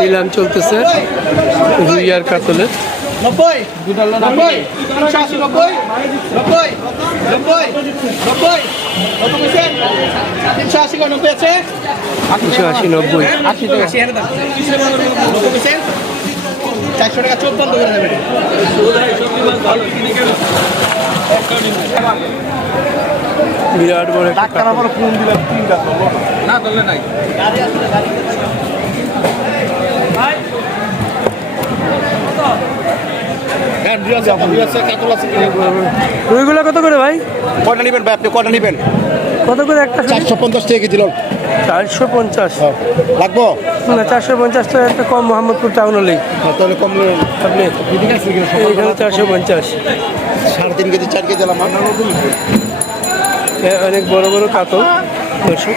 নিলাম চলতেছে রুই আর কাতলের। 90 90 85 90 90 90 90 কত কইছেন 380 কত আছে 380 90 80 টাকা শেয়ার দাও কত কইছেন 400 টাকা চোখ বন্ধ করে দেবেন বিরাট বড় একটা ডাক্তার আমার ফোন দিলাম 3টা না দলে নাই গাড়ি আছে গাড়ি ভাই রুইগুলো কত করে ভাই? কয়টা নেবেন ভাই আপনি কয়টা নেবেন? কত করে একটা? 450 টাকা কেজি লোক। 450 লাগবো না 450 তো একটা কম মোহাম্মদপুর টাউন হলেই। তাহলে কম আপনি এইখানে 450 3.5 কেজি 4 কেজি এলাম অনেক বড় বড় কাতল দর্শক।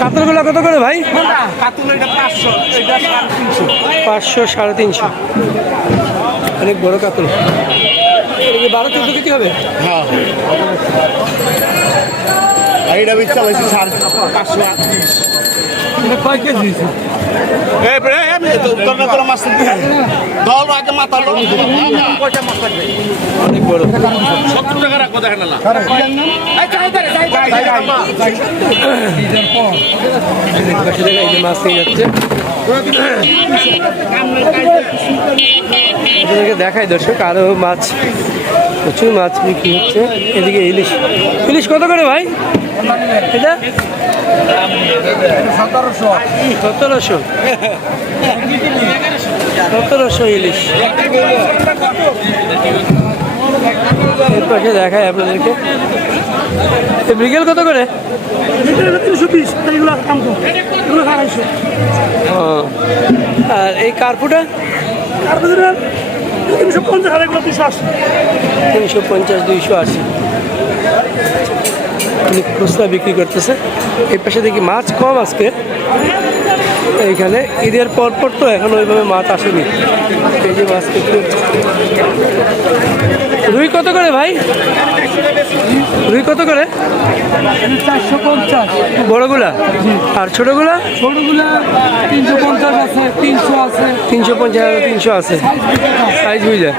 কাতলগুলো কত করে ভাই? কাতুল এটা 500 এটা 350 500 350 অনেক বড় কাতল। 12-14 কেজি হবে। হ্যাঁ এইটা বিচ চালাইছি 500 এটা কয় কেজি? এই bre আমি তো উত্তরনা করে মাছ দিই দল আগে মাথা কয়টা মাছ লাগবে অনেক বড় 70 টাকা রাখবো দেখেন না এই মাছ নিয়ে যাচ্ছে। আপনাদেরকে দেখাই দর্শক আরো মাছ, প্রচুর মাছ বিক্রি হচ্ছে। এদিকে ইলিশ, ইলিশ কত করে ভাই এটা? 1700 ইলিশ। এর পাশে দেখায় আপনাদেরকে মৃগেল কত করে? 320 এইগুলো কাম কম এগুলো 250 আর এই কার্পুটা? কার্পুটা 350 আর এগুলো 280 280 উনি খুচরা বিক্রি করতেছে। এই পাশে দেখি মাছ কম আজকে এইখানে, ঈদের পরপর তো এখন ওইভাবে মাছ আসেনি। এই যে মাছ বিক্রি হচ্ছে। রুই কত করে ভাই? রুই কত করে? 450 বড়গুলা আর ছোটগুলা? ছোটগুলা 350 আছে 300 আছে 350 আর 300 আছে সাইজ বুঝা।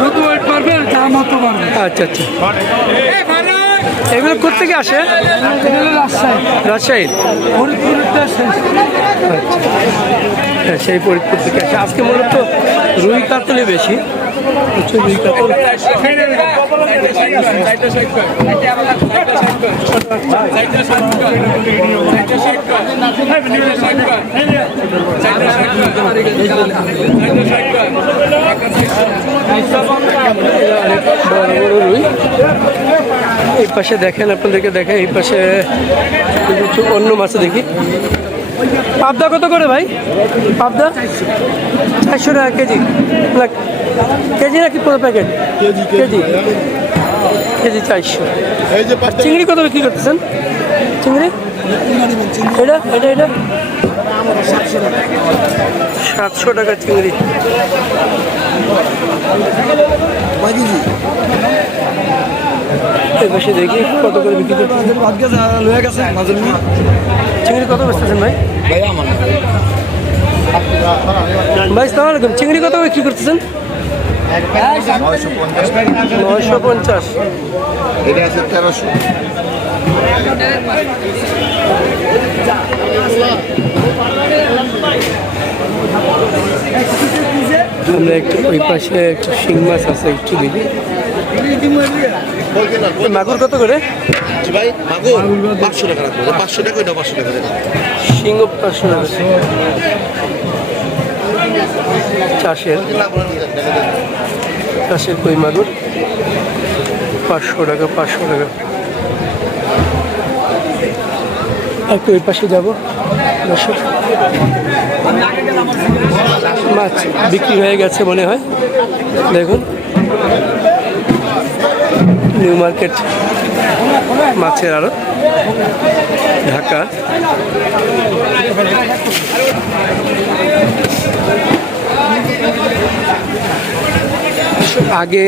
যত ওয়েট পারবে দাম অত পারবে। আচ্ছা আচ্ছা, এগুলো কোথেকে আসে? রাজশাহী হ্যাঁ, সেই ফরিদপুর থেকে আসে। আজকে মূলত রুই কাতলে বেশি, প্রচুর রুই কাতল। বড় বড় রুই। এই পাশে দেখেন, আপনাদেরকে দেখেন এই পাশে কিছু অন্য মাছ দেখি। পাবদা কত করে ভাই? পাবদা 400 টাকা কেজি। না কেজি নাকি পুরো প্যাকেট? KG KG 400। চিংড়ি কত বিক্রি করতেছেন? চিংড়ি এটা এটা এটা 700 টাকা চিংড়ি। এই পাশে দেখি কত করে বিক্রি করতেছেন। চিংড়ি কত বেচতেছেন ভাই? ভাই সালাম আলাইকুম, চিংড়ি কত বিক্রি করতেছেন? 950। এটা আছে 1300। আমরা একটু ওই পাশে একটু শিং মাছ আছে, একটু দেখি। মাগুর কত করে ভাই? মাগুর 500 টাকা রাখবো। 500 টাকা ওইটা 500 টাকা দেন। শিং 500 টাকা। চাষের চাষের কই মাগুর 500 টাকা 500 টাকা। একটু ওই পাশে যাবো দর্শক। মাছ বিক্রি হয়ে গেছে মনে হয়, দেখুন নিউ মার্কেট মাছের আড়ত ঢাকা। আগে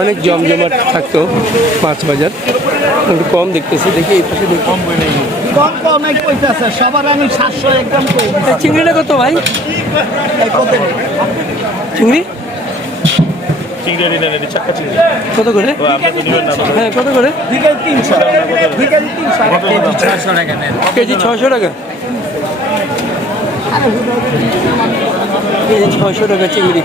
অনেক জমজমাট থাকতো মাছ বাজার, একটু কম দেখতেছি। দেখি এই পাশে দেখি কম কম এক পয়সা আছে, সবার আমি 700 একদম কই। এই চিংড়িটা কত ভাই? চিংড়ি কত করে? হ্যাঁ কত করে? কেজি 600 টাকা। কেজি 600 টাকা চিংড়ি।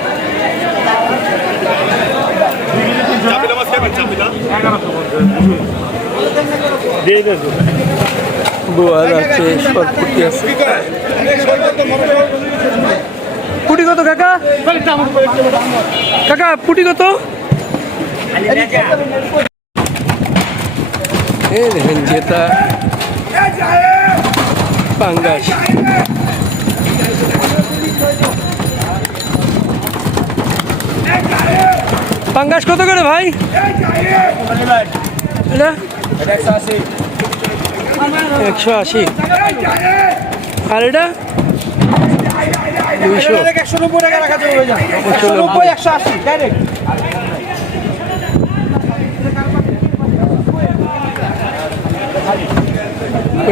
বোয়াল আছে, সরপুটি আছে। পুটি কত কাকা? কাকা পুটি কত? এই দেখেন যেটা পাঙ্গাস। পাঙ্গাস কত করে ভাই? এটা 180। আর এটা 200। 190 টাকা রাখা যাবে ভাই, 190 180 ডাইরেক্ট।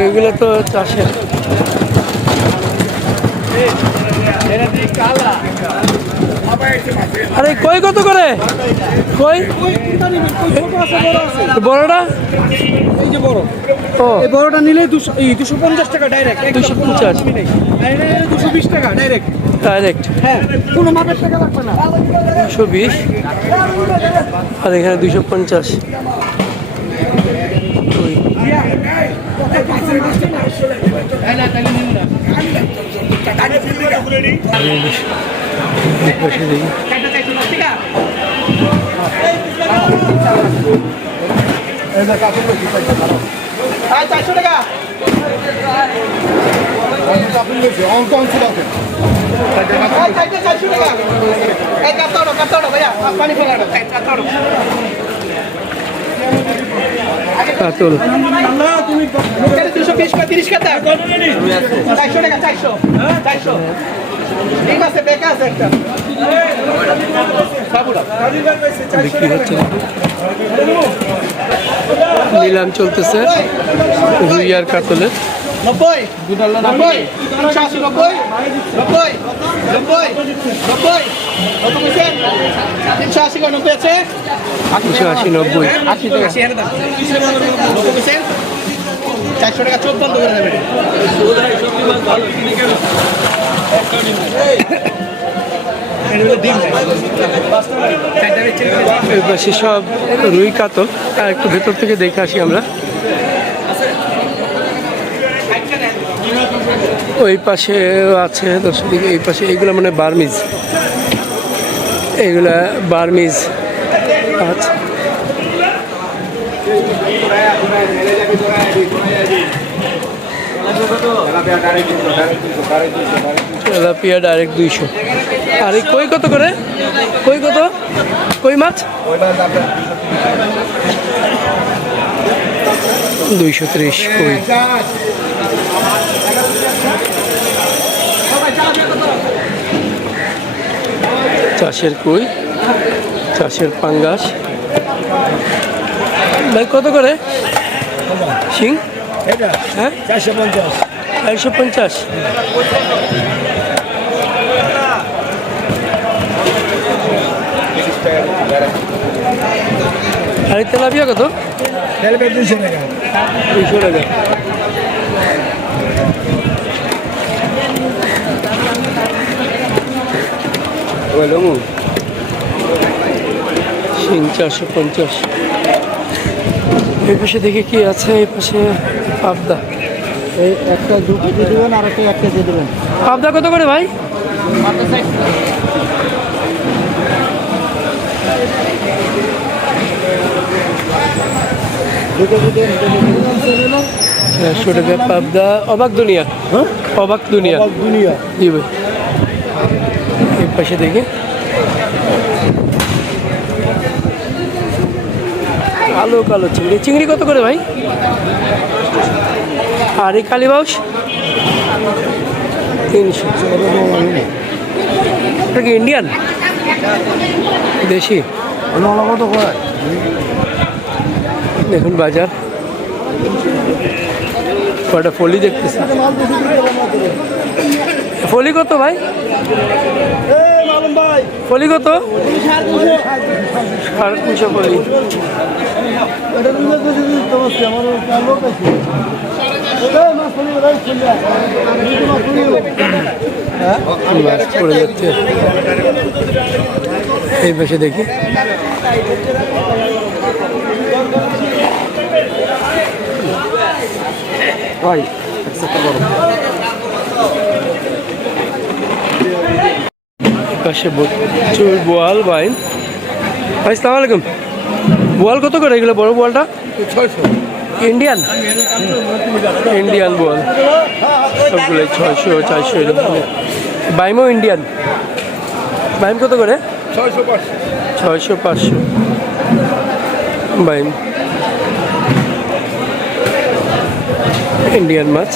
এগুলো তো চাষের। আরে কই কত করে? কই বড়টা? এই যে বড়, ও এই বড়টা নিলে 250 টাকা ডাইরেক্ট। 250। 220 টাকা ডাইরেক্ট। ডাইরেক্ট হ্যাঁ, কোনো মাপের টাকা লাগবে না। 220 আর এখানে 250। ওই বসে দেখি কাতল 220 35 টাকা 400 টাকা 400 ঠিক আছে, বেকা আছে একটা বিক্রি হচ্ছে। নিলাম চলতেছে রুই আর কাতলের। 90 90 380 90 90 90 90 কত কইছেন? 380 কত 90 আছে? 280 90। 80 টাকা শেয়ার দাম কত কইছেন? 400 টাকা 54 করে দেবেন। পাশে সব রুই কাতল। আর একটু ভেতর থেকে দেখে আসি আমরা। ওই পাশে আছে দর্শক দিকে, এই পাশে এইগুলো মানে বার্মিজ, এইগুলা বার্মিজ আচ্ছা। Tilapia direct 200। আর এই কই কত করে? কই কত? কই মাছ 230 কই। চাষের কই, চাষের পাঙ্গাস। ভাই কত করে শিং? হ্যাঁ 450। আর এই তেলাপিয়া কত? 200 টাকা। 200 টাকা। শিং 450। এই পাশে দেখে কি আছে? এই পাশে পাবদা। এই একটা 2 কেজি দিবেন আর একটা 1 কেজি দিবেন। পাবদা কত করে ভাই? চারশো টাকা পাবদা। অবাক দুনিয়া। হ্যাঁ অবাক দুনিয়া। জি ভাই। এই পাশে দেখে কালো কালো চিংড়ি। চিংড়ি কত করে ভাই? আর এই কালীবাউস 300। এটা কি ইন্ডিয়ান? দেশি দেখুন বাজার কটা ফলি দেখতেছি ফলি কত ভাই ফলি কত 350 ফলি মাছ পড়ে যাচ্ছে এই পাশে দেখি ভাই পাশে প্রচুর বোয়াল বাইন ভাই সালাম আলাইকুম বোয়াল কত করে এগুলো বড় বোয়ালটা 600 ইন্ডিয়ান ইন্ডিয়ান বোয়াল সবগুলো 600 400 এরকম বাইমও ইন্ডিয়ান বাইম কত করে 600 500 বাইম ইন্ডিয়ান মাছ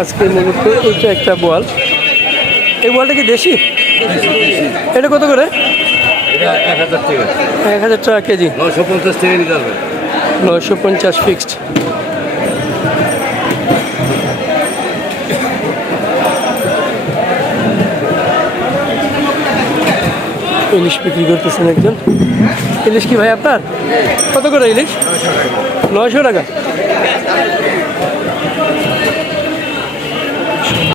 আজকে মূলত এটা একটা বোয়াল এই বোয়ালটা কি দেশি এটা কত করে 1000 টাকা কেজি 950 টাকা নিতে হবে 950 ফিক্সড ইলিশ বিক্রি করতেছেন একজন ইলিশ কি ভাই আপনার কত করে ইলিশ 900 টাকা